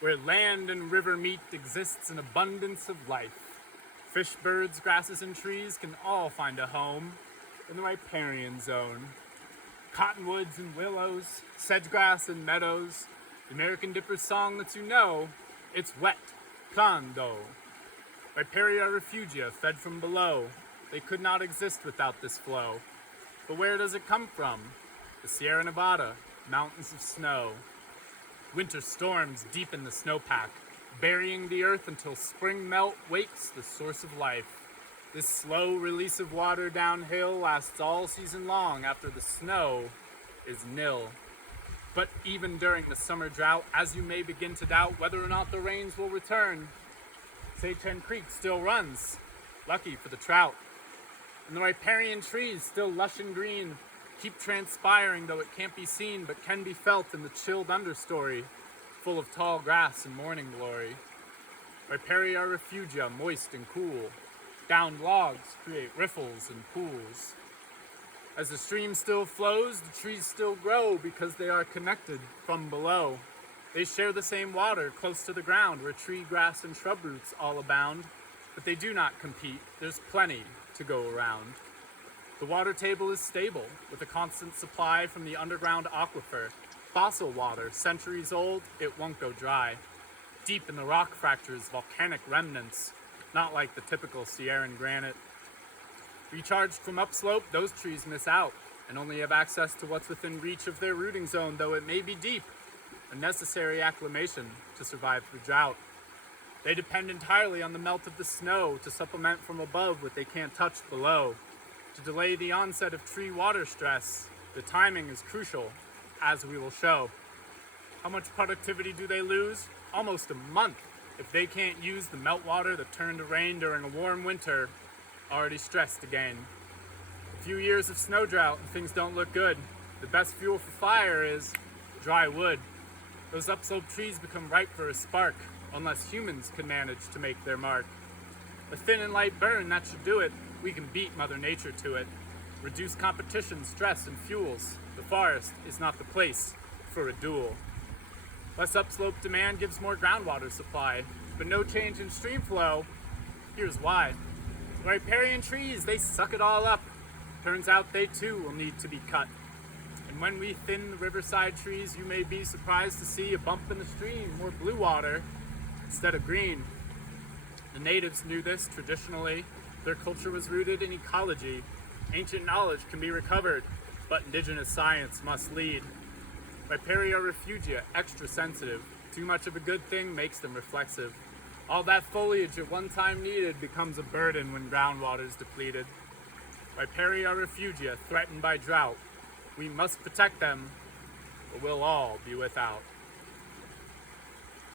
Where land and river meet exists an abundance of life. Fish, birds, grasses, and trees can all find a home in the riparian zone. Cottonwoods and willows, sedgegrass and meadows, the American Dipper's song lets you know it's wet, plando. Riparia refugia fed from below. They could not exist without this flow. But where does it come from? The Sierra Nevada, mountains of snow. Winter storms deepen the snowpack, burying the earth until spring melt wakes the source of life. This slow release of water downhill lasts all season long after the snow is nil. But even during the summer drought, as you may begin to doubt whether or not the rains will return, Seychen Creek still runs, lucky for the trout. And the riparian trees, still lush and green, keep transpiring though it can't be seen but can be felt in the chilled understory, full of tall grass and morning glory. Riparia refugia, moist and cool. Downed logs create riffles and pools. As the stream still flows, the trees still grow because they are connected from below. They share the same water close to the ground where tree, grass, and shrub roots all abound, but they do not compete. There's plenty to go around. The water table is stable, with a constant supply from the underground aquifer. Fossil water, centuries old, it won't go dry. Deep in the rock fractures, volcanic remnants, not like the typical Sierran granite. Recharged from upslope, those trees miss out, and only have access to what's within reach of their rooting zone, though it may be deep, a necessary acclimation to survive through drought. They depend entirely on the melt of the snow to supplement from above what they can't touch below. To delay the onset of tree water stress, the timing is crucial, as we will show. How much productivity do they lose? Almost a month if they can't use the meltwater that turned to rain during a warm winter, already stressed again. A few years of snow drought and things don't look good. The best fuel for fire is dry wood. Those upslope trees become ripe for a spark, unless humans can manage to make their mark. A thin and light burn, that should do it. We can beat Mother Nature to it. Reduce competition, stress, and fuels. The forest is not the place for a duel. Less upslope demand gives more groundwater supply, but no change in stream flow. Here's why. The riparian trees, they suck it all up. Turns out they too will need to be cut. And when we thin the riverside trees, you may be surprised to see a bump in the stream, more blue water instead of green. The natives knew this traditionally. Their culture was rooted in ecology. Ancient knowledge can be recovered, but indigenous science must lead. Riparia refugia, extra sensitive. Too much of a good thing makes them reflexive. All that foliage at one time needed becomes a burden when groundwater is depleted. Riparia refugia, threatened by drought. We must protect them, or we'll all be without.